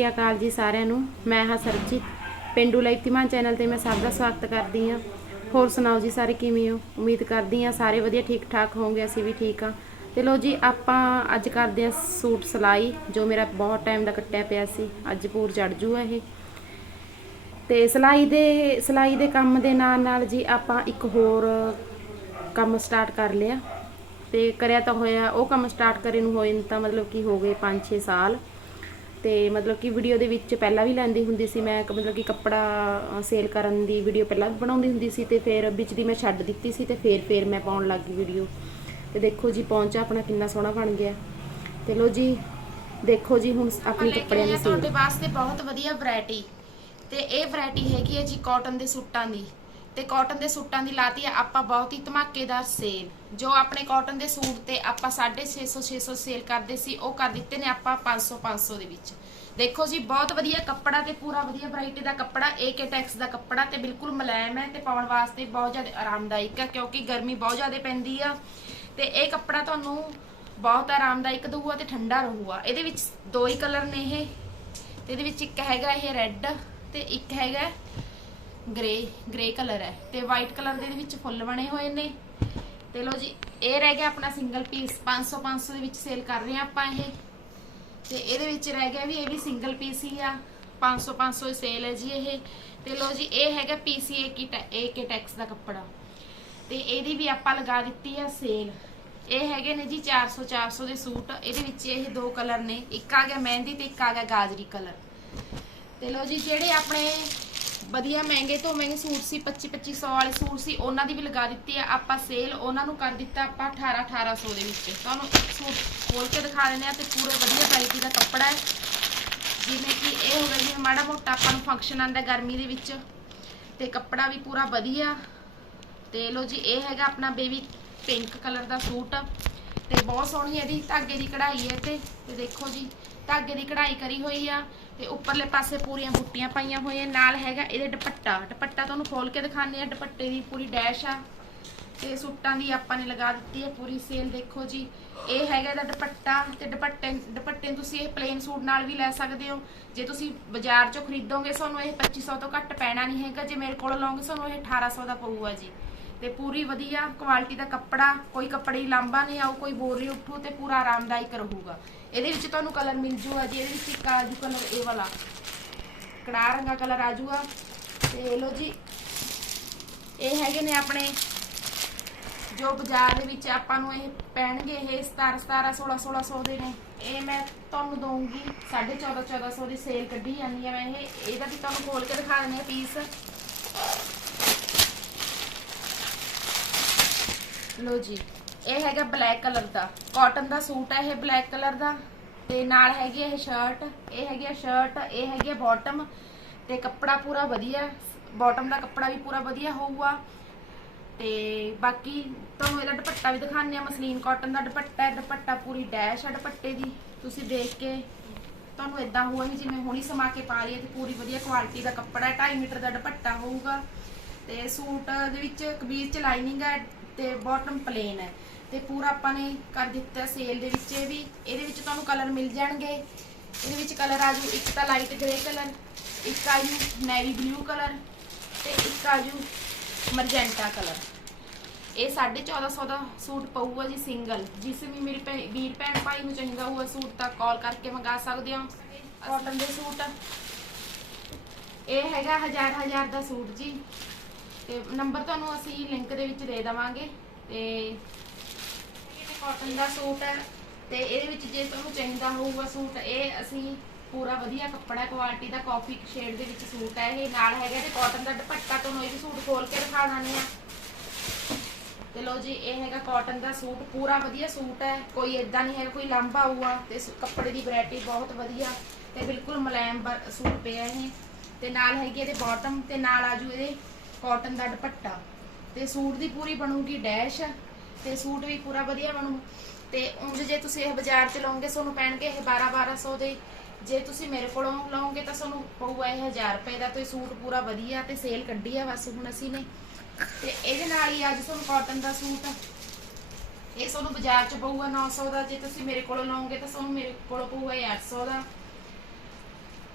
ਸ੍ਰੀ ਅਕਾਲ ਜੀ ਸਾਰਿਆਂ ਨੂੰ। ਮੈਂ ਹਾਂ ਸਰਬਜੀਤ। ਪਿੰਡੂ ਲਾਈਵ ਤਿਮਾਨ ਚੈਨਲ ਤੇ ਮੈਂ ਸਭ ਦਾ ਸਵਾਗਤ ਕਰਦੀ ਹਾਂ। ਹੋਰ ਸੁਣਾਓ ਜੀ ਸਾਰੇ ਕਿਵੇਂ ਹੋ? ਉਮੀਦ ਕਰਦੀ ਹਾਂ ਸਾਰੇ ਵਧੀਆ ਠੀਕ ਠਾਕ ਹੋਵੋਗੇ, ਅਸੀਂ ਵੀ ਠੀਕ ਹਾਂ। ਤੇ ਲੋ ਜੀ, ਆਪਾਂ ਅੱਜ ਕਰਦੇ ਹਾਂ ਸੂਟ ਸਿਲਾਈ, ਜੋ ਮੇਰਾ ਬਹੁਤ ਟਾਈਮ ਦਾ ਕੱਟਿਆ ਪਿਆ ਸੀ। ਅੱਜ ਪੂਰ ਚੜ ਜੂਗਾ ਇਹ। ਤੇ ਸਿਲਾਈ ਦੇ ਸਿਲਾਈ ਦੇ ਕੰਮ ਦੇ ਨਾਲ ਨਾਲ ਜੀ ਆਪਾਂ ਇੱਕ ਹੋਰ ਕੰਮ ਸਟਾਰਟ ਕਰ ਲਿਆ। ਤੇ ਕਰਿਆ ਤਾਂ ਹੋਇਆ, ਉਹ ਕੰਮ ਸਟਾਰਟ ਕਰੇ ਨੂੰ ਹੋਏ ਤਾਂ ਮਤਲਬ ਕਿ ਹੋ ਗਏ 5-6 ਸਾਲ। ਤੇ ਮਤਲਬ ਕਿ ਵੀਡੀਓ ਦੇ ਵਿੱਚ ਪਹਿਲਾਂ ਵੀ ਲੈਂਦੀ ਹੁੰਦੀ ਸੀ ਮੈਂ ਮਤਲਬ ਕਿ ਕੱਪੜਾ ਸੇਲ ਕਰਨ ਦੀ ਵੀਡੀਓ ਪਹਿਲਾਂ ਬਣਾਉਂਦੀ ਹੁੰਦੀ ਸੀ ਤੇ ਫਿਰ ਵਿੱਚ ਦੀ ਮੈਂ ਛੱਡ ਦਿੱਤੀ ਸੀ ਤੇ ਫਿਰ ਫਿਰ ਮੈਂ ਪਾਉਣ ਲੱਗ ਗਈ ਵੀਡੀਓ ਤੇ ਦੇਖੋ ਜੀ ਪਹੁੰਚਾ ਆਪਣਾ ਕਿੰਨਾ ਸੋਹਣਾ ਬਣ ਗਿਆ। ਤੇ ਲੋ ਜੀ ਦੇਖੋ ਜੀ ਹੁਣ ਆਪਣੀ ਕੱਪੜਿਆਂ ਦੀ ਸੇਲ। ਤੁਹਾਡੇ ਵਾਸਤੇ ਬਹੁਤ ਵਧੀਆ ਵੈਰਾਈਟੀ ਤੇ ਇਹ ਵੈਰਾਈਟੀ ਹੈਗੀ ਹੈ ਜੀ ਕਾਟਨ ਦੇ ਸੂਟਾਂ ਦੀ। ਤੇ ਕਾਟਨ ਦੇ ਸੂਟਾਂ ਦੀ ਲਾਤੀ ਆ, ਆਪਾਂ ਬਹੁਤ ਹੀ ਧਮਾਕੇਦਾਰ ਸੇਲ ਜੋ ਆਪਣੇ ਕਾਟਨ ਦੇ ਸੂਟ ਤੇ ਆਪਾਂ 650 600 ਸੇਲ ਕਰਦੇ ਸੀ, ਉਹ ਕਰ ਦਿੱਤੇ ਨੇ ਆਪਾਂ 500 500 ਦੇ ਵਿੱਚ। ਦੇਖੋ ਜੀ, ਬਹੁਤ ਵਧੀਆ ਕੱਪੜਾ ਤੇ ਪੂਰਾ ਵਧੀਆ ਵੈਰਾਈਟੀ ਦਾ ਕੱਪੜਾ ਏਕੇ ਟੈਕਸ ਦਾ ਕੱਪੜਾ ਤੇ ਬਿਲਕੁਲ ਮੁਲਾਇਮ ਹੈ ਤੇ ਪਾਉਣ ਵਾਸਤੇ ਬਹੁਤ ਜ਼ਿਆਦਾ ਆਰਾਮਦਾਇਕ ਹੈ ਕਿਉਂਕਿ ਗਰਮੀ ਬਹੁਤ ਜ਼ਿਆਦਾ ਪੈਂਦੀ ਆ। ਤੇ ਇਹ ਕੱਪੜਾ ਤੁਹਾਨੂੰ ਬਹੁਤ ਆਰਾਮਦਾਇਕ ਦਊਗਾ ਤੇ ਠੰਡਾ ਰਹੂਗਾ। ਇਹਦੇ ਵਿੱਚ ਦੋ ਹੀ ਕਲਰ ਨੇ ਇਹ। ਤੇ ਇਹਦੇ ਵਿੱਚ ਇੱਕ ਹੈਗਾ ਇਹ ਰੈੱਡ ਤੇ ਇੱਕ ਹੈਗਾ ਗ੍ਰੇ ਗ੍ਰੇ ਕਲਰ ਹੈ ਤੇ ਵਾਈਟ ਕਲਰ ਦੇ ਵਿੱਚ ਫੁੱਲ ਬਣੇ ਹੋਏ ਨੇ। ਤੇ ਲੋ ਜੀ, ਇਹ ਰਹਿ ਗਿਆ ਆਪਣਾ ਸਿੰਗਲ ਪੀਸ 500 500 ਦੇ ਵਿੱਚ ਸੇਲ ਕਰ ਰਹੇ ਆ ਆਪਾਂ ਇਹ। ਤੇ ਇਹਦੇ ਵਿੱਚ ਰਹਿ ਗਿਆ ਵੀ ਇਹ ਵੀ ਸਿੰਗਲ ਪੀਸ ਹੀ ਆ 500 500 ਸੇਲ ਹੈ ਜੀ ਇਹ। ਤੇ ਲੋ ਜੀ, ਇਹ ਹੈਗਾ ਪੀਸੀਏ ਕੀ ਏਕੇ ਟੈਕਸ ਦਾ ਕੱਪੜਾ। ਤੇ ਇਹਦੀ ਵੀ ਆਪਾਂ ਲਗਾ ਦਿੱਤੀ ਆ ਸੇਲ ਇਹ ਹੈਗੇ ਨੇ ਜੀ 400 400 ਦੇ ਸੂਟ। ਇਹਦੇ ਵਿੱਚ ਇਹ ਦੋ ਕਲਰ ਨੇ, ਇੱਕ ਆ ਗਿਆ ਮਹਿੰਦੀ ਤੇ ਇੱਕ ਆ ਗਿਆ ਗਾਜਰੀ ਕਲਰ ਤੇ ਲੋ ਜੀ, ਜਿਹੜੇ ਆਪਣੇ ਵਧੀਆ ਮਹਿੰਗੇ ਤੋਂ ਮਹਿੰਗੇ ਸੂਟ ਸੀ 25 2500 ਵਾਲੇ ਸੂਟ ਸੀ, ਉਹਨਾਂ ਦੀ ਵੀ ਲਗਾ ਦਿੱਤੀ ਆ ਆਪਾਂ ਸੇਲ ਉਹਨਾਂ ਨੂੰ ਕਰ ਦਿੱਤਾ ਆਪਾਂ 18 1800 ਦੇ ਵਿੱਚ। ਤੁਹਾਨੂੰ ਇੱਕ ਸੂਟ ਖੋਲ ਕੇ ਦਿਖਾ ਦਿੰਦੇ ਆ ਤੇ ਪੂਰੇ ਵਧੀਆ ਕੁਆਲਿਟੀ ਦਾ ਕੱਪੜਾ ਹੈ। ਜਿਵੇਂ ਕਿ ਇਹ ਹੋ ਗਿਆ ਜਿਵੇਂ ਮਾੜਾ ਮੋਟਾ ਆਪਾਂ ਨੂੰ ਫੰਕਸ਼ਨ ਆਂਦਾ ਗਰਮੀ ਦੇ ਵਿੱਚ, ਤੇ ਕੱਪੜਾ ਵੀ ਪੂਰਾ ਵਧੀਆ। ਤੇ ਲੋ ਜੀ, ਇਹ ਹੈਗਾ ਆਪਣਾ ਬੇਬੀ ਪਿੰਕ ਕਲਰ ਦਾ ਸੂਟ। ਤੇ ਬਹੁਤ ਸੋਹਣੀ ਇਹਦੀ, ਧਾਗੇ ਦੀ ਕਢਾਈ ਹੈ ਤੇ ਦੇਖੋ ਜੀ ਧਾਗੇ ਦੀ ਕਢਾਈ ਕਰੀ ਹੋਈ ਆ ਤੇ ਉੱਪਰਲੇ ਪਾਸੇ ਪੂਰੀਆਂ ਬੁੱਟੀਆਂ ਪਾਈਆਂ ਹੋਈਆਂ, ਨਾਲ ਹੈਗਾ ਇਹਦੇ ਦੁਪੱਟਾ। ਦੁਪੱਟਾ ਤੁਹਾਨੂੰ ਖੋਲ ਕੇ ਦਿਖਾਉਂਦੇ ਆ, ਦੁਪੱਟੇ ਦੀ ਪੂਰੀ ਡੈਸ਼ ਆ। ਤੇ ਸੂਟਾਂ ਦੀ ਆਪਾਂ ਨੇ ਲਗਾ ਦਿੱਤੀ ਹੈ ਪੂਰੀ ਸੇਲ ਦੇਖੋ ਜੀ। ਇਹ ਹੈਗਾ ਇਹਦਾ ਦੁਪੱਟਾ ਤੇ ਦੁਪੱਟੇ ਦੁਪੱਟੇ ਨੂੰ ਤੁਸੀਂ ਇਹ ਪਲੇਨ ਸੂਟ ਨਾਲ ਵੀ ਲੈ ਸਕਦੇ ਹੋ। ਜੇ ਤੁਸੀਂ ਬਾਜ਼ਾਰ ਚੋਂ ਖਰੀਦੋਗੇ, ਤੁਹਾਨੂੰ ਇਹ 2500 ਤੋਂ ਘੱਟ ਪੈਣਾ ਨਹੀਂ ਹੈਗਾ। ਜੇ ਮੇਰੇ ਕੋਲੋਂ ਲਓਗੇ, ਤੁਹਾਨੂੰ ਇਹ 1800 ਦਾ ਪਊਗਾ ਜੀ। ਤੇ ਪੂਰੀ ਵਧੀਆ ਕੁਆਲਿਟੀ ਦਾ ਕੱਪੜਾ, ਕੋਈ ਕੱਪੜੇ ਲਾਂਬਾ ਨਹੀਂ ਆਊ, ਕੋਈ ਬੋਰ ਨਹੀਂ ਉੱਠੂ ਤੇ ਪੂਰਾ ਆਰਾਮਦਾਇਕ ਰਹੂਗਾ। ਇਹਦੇ ਵਿੱਚ ਤੁਹਾਨੂੰ ਕਲਰ ਮਿਲ ਜੂਗਾ ਜੀ, ਇਹਦੇ ਵਿੱਚ ਇੱਕ ਆਜੂ ਕਲਰ ਇਹ ਵਾਲਾ। ਕੜਾ ਰੰਗਾ ਕਲਰ ਆਜੂਗਾ ਤੇ ਲੋ ਜੀ, ਇਹ ਹੈਗੇ ਨੇ ਆਪਣੇ ਜੋ ਬਾਜ਼ਾਰ ਦੇ ਵਿੱਚ ਆਪਾਂ ਨੂੰ ਇਹ ਪੈਣਗੇ, ਇਹ 17 17 16 1600 ਦੇ ਨੇ। ਇਹ ਮੈਂ ਤੁਹਾਨੂੰ ਦਊਂਗੀ 14.5 1400 ਦੀ ਸੇਲ ਕੱਢੀ ਜਾਂਦੀ ਆ ਮੈਂ ਇਹ। ਇਹਦਾ ਵੀ ਤੁਹਾਨੂੰ ਖੋਲ ਕੇ ਦਿਖਾ ਦਿੰਦੀ ਆ ਪੀਸ ਲੋ ਜੀ। ਇਹ ਹੈਗਾ ਬਲੈਕ ਕਲਰ ਦਾ। ਕਾਟਨ ਦਾ ਸੂਟ ਹੈ ਇਹ ਬਲੈਕ ਕਲਰ ਦਾ। ਤੇ ਨਾਲ ਹੈਗੀ ਇਹ ਸ਼ਰਟ ਇਹ ਹੈਗੀ ਆ ਸ਼ਰਟ ਇਹ ਹੈਗੀ ਆ ਬਾਟਮ ਤੇ ਕੱਪੜਾ ਪੂਰਾ ਵਧੀਆ। ਬਾਟਮ ਦਾ ਕੱਪੜਾ ਵੀ ਪੂਰਾ ਵਧੀਆ ਹੋਊਗਾ। ਤੇ ਬਾਕੀ ਤੁਹਾਨੂੰ ਇਹਦਾ ਦੁਪੱਟਾ ਵੀ ਦਿਖਾਉਂਦੇ ਆ ਮਸਲੀਨ ਕਾਟਨ ਦਾ ਦੁਪੱਟਾ। ਹੈ ਦੁਪੱਟਾ ਪੂਰੀ ਡੈਸ਼ ਹੈ ਦੁਪੱਟੇ ਦੀ। ਤੁਸੀਂ ਦੇਖ ਕੇ ਤੁਹਾਨੂੰ ਇਦਾਂ ਹੋਊਗਾ ਵੀ ਜਿਵੇਂ ਹੁਣੀ ਸਮਾ ਕੇ ਪਾ ਰਹੀ ਹੈ ਤੇ ਪੂਰੀ ਵਧੀਆ ਕੁਆਲਿਟੀ ਦਾ ਕੱਪੜਾ ਹੈ। 2.5 ਮੀਟਰ ਦਾ ਦੁਪੱਟਾ ਹੋਊਗਾ। ਤੇ ਸੂਟ ਦੇ ਵਿੱਚ ਕਮੀਜ਼ ਚ ਲਾਈਨਿੰਗ ਹੈ। ਤੇ ਬਾਟਮ ਪਲੇਨ ਹੈ। ਤੇ ਪੂਰਾ ਆਪਾਂ ਨੇ ਕਰ ਦਿੱਤਾ ਸੇਲ ਦੇ ਵਿੱਚ। ਇਹ ਵੀ, ਇਹਦੇ ਵਿੱਚ ਤੁਹਾਨੂੰ ਕਲਰ ਮਿਲ ਜਾਣਗੇ। ਇਹਦੇ ਵਿੱਚ ਕਲਰ ਆ ਜੂ ਇੱਕ ਤਾਂ ਲਾਈਟ ਗ੍ਰੇ ਕਲਰ ਇੱਕ ਆ ਜੂ ਨੈਵੀ ਬਲੂ ਕਲਰ ਤੇ ਇੱਕ ਆ ਜੂ ਮਰਜੈਂਟਾ ਕਲਰ ਇਹ 1450 ਦਾ ਸੂਟ ਪਊਗਾ ਜੀ ਸਿੰਗਲ ਜਿਸ ਵੀ ਮੇਰੀ ਭੈ- ਵੀਰ ਭੈਣ ਭਾਈ ਨੂੰ ਚਾਹੀਦਾ ਹੋਊਗਾ ਸੂਟ ਤਾਂ ਕਾਲ ਕਰਕੇ ਮੰਗਾ ਸਕਦੇ ਹੋ। ਕਾਟਨ ਦੇ ਸੂਟ। ਇਹ ਹੈਗਾ ਹਜ਼ਾਰ ਹਜ਼ਾਰ ਦਾ ਸੂਟ ਜੀ। ਤੇ ਨੰਬਰ ਤੁਹਾਨੂੰ ਅਸੀਂ ਲਿੰਕ ਦੇ ਵਿੱਚ ਦੇ ਦੇਵਾਂਗੇ। ਤੇ ਇਹ ਕਾਟਨ ਦਾ ਸੂਟ ਹੈ ਤੇ ਇਹਦੇ ਵਿੱਚ ਜੇ ਤੁਹਾਨੂੰ ਚਾਹੀਦਾ ਹੋਊਗਾ ਸੂਟ, ਇਹ ਅਸੀਂ ਪੂਰਾ ਵਧੀਆ ਕੱਪੜਾ ਕੁਆਲਿਟੀ ਦਾ ਕਾਫੀ ਸ਼ੇਡ ਦੇ ਵਿੱਚ ਸੂਟ ਹੈ। ਇਹ ਨਾਲ ਹੈਗਾ ਤੇ ਕਾਟਨ ਦਾ ਦੁਪੱਟਾ ਤੁਹਾਨੂੰ ਇਹ ਵੀ ਸੂਟ ਖੋਲ ਕੇ ਦਿਖਾ ਦਾਨੇ ਆ ਤੇ ਲੋ ਜੀ, ਇਹ ਹੈਗਾ ਕਾਟਨ ਦਾ ਸੂਟ, ਪੂਰਾ ਵਧੀਆ ਸੂਟ ਹੈ। ਕੋਈ ਇਦਾਂ ਨਹੀਂ ਹੈਗਾ ਕੋਈ ਲੰਬਾ ਹੋਊਗਾ ਤੇ ਕੱਪੜੇ ਦੀ ਵੈਰਾਈਟੀ ਬਹੁਤ ਵਧੀਆ ਤੇ ਬਿਲਕੁਲ ਮੁਲਾਇਮ ਸੂਟ ਪਿਆ ਇਹ। ਤੇ ਨਾਲ ਹੈਗੀ ਇਹਦੇ ਬਾਟਮ ਤੇ ਨਾਲ ਆਜੂ ਇਹਦੇ ਕਾਟਨ ਦਾ ਦੁਪੱਟਾ। ਤੇ ਸੂਟ ਦੀ ਪੂਰੀ ਬਣੂਗੀ ਡੈਸ਼ ਤੇ ਸੂਟ ਵੀ ਪੂਰਾ ਵਧੀਆ ਬਣੂ। ਤੇ ਉਂਝ ਜੇ ਤੁਸੀਂ ਇਹ ਬਾਜ਼ਾਰ ਚ ਲਓਗੇ ਤੁਹਾਨੂੰ ਪੈਣਗੇ ਇਹ 12 1200 ਦੇ। ਜੇ ਤੁਸੀਂ ਮੇਰੇ ਕੋਲੋਂ ਲਓਗੇ ਤਾਂ ਤੁਹਾਨੂੰ ਪਊਗਾ ਇਹ 1000 ਰੁਪਏ ਦਾ, ਤੇ ਸੂਟ ਪੂਰਾ ਵਧੀਆ ਤੇ ਸੇਲ ਕੱਢੀ ਆ ਬਸ ਹੁਣ ਅਸੀਂ ਨੇ। ਤੇ ਇਹਦੇ ਨਾਲ ਹੀ ਅੱਜ ਤੁਹਾਨੂੰ ਕਾਟਨ ਦਾ ਸੂਟ, ਇਹ ਤੁਹਾਨੂੰ ਬਾਜ਼ਾਰ ਚ ਪਊਗਾ 900 ਦਾ। ਜੇ ਤੁਸੀਂ ਮੇਰੇ ਕੋਲੋਂ ਲਓਗੇ ਤਾਂ ਤੁਹਾਨੂੰ ਮੇਰੇ ਕੋਲੋਂ ਪਊਗਾ ਇਹ 800 ਦਾ।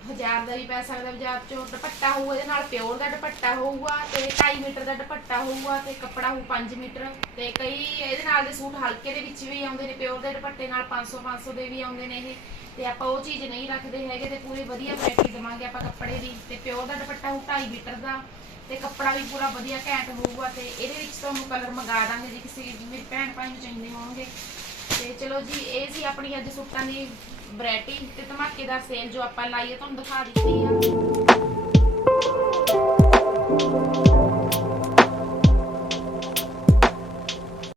1000 ਦਾ ਵੀ ਪੈ ਸਕਦਾ, ਬਾਜ਼ਾਰ ਚੋਂ ਦੁਪੱਟਾ ਹੋਊਗਾ ਇਹਦੇ ਨਾਲ ਪਿਓਰ ਦਾ ਦੁਪੱਟਾ ਹੋਊਗਾ ਤੇ 2.5 ਮੀਟਰ ਦਾ ਦੁਪੱਟਾ ਹੋਊਗਾ ਤੇ ਕੱਪੜਾ ਹੋਊ 5 ਮੀਟਰ ਤੇ ਕਈ ਇਹਦੇ ਨਾਲ ਦੇ ਸੂਟ ਹਲਕੇ ਦੇ ਵਿੱਚ ਵੀ ਆਉਂਦੇ ਨੇ, ਪਿਓਰ ਦੇ ਦੁਪੱਟੇ ਨਾਲ 500 500 ਦੇ ਵੀ ਆਉਂਦੇ ਨੇ ਇਹ ਤੇ ਆਪਾਂ ਉਹ ਚੀਜ਼ ਨਹੀਂ ਰੱਖਦੇ ਹੈਗੇ ਤੇ ਪੂਰੀ ਵਧੀਆ ਵੈਰਾਈਟੀ ਦਵਾਂਗੇ ਆਪਾਂ ਕੱਪੜੇ ਦੀ ਤੇ ਪਿਓਰ ਦਾ ਦੁਪੱਟਾ ਹੋਊ 2.5 ਮੀਟਰ ਦਾ ਤੇ ਕੱਪੜਾ ਵੀ ਪੂਰਾ ਵਧੀਆ ਘੈਂਟ ਹੋਊਗਾ ਤੇ ਇਹਦੇ ਵਿੱਚ ਤੁਹਾਨੂੰ ਕਲਰ ਮੰਗਾ ਦਾਂਗੇ ਜੇ ਕਿਸੇ ਮੇਰੀ ਭੈਣ ਭਾਈ ਨੂੰ ਚਾਹੀਦੇ ਹੋਣਗੇ ਤੇ ਚਲੋ ਜੀ, ਇਹ ਸੀ ਆਪਣੀ ਅੱਜ ਸੂਟਾਂ ਦੀ ਵੈਰਾਈਟੀ ਤੇ ਧਮਾਕੇਦਾਰ ਸੇਲ ਜੋ ਆਪਾਂ ਲਾਈਏ ਤੁਹਾਨੂੰ ਦਿਖਾ ਦਿੱਤੀ ਆ।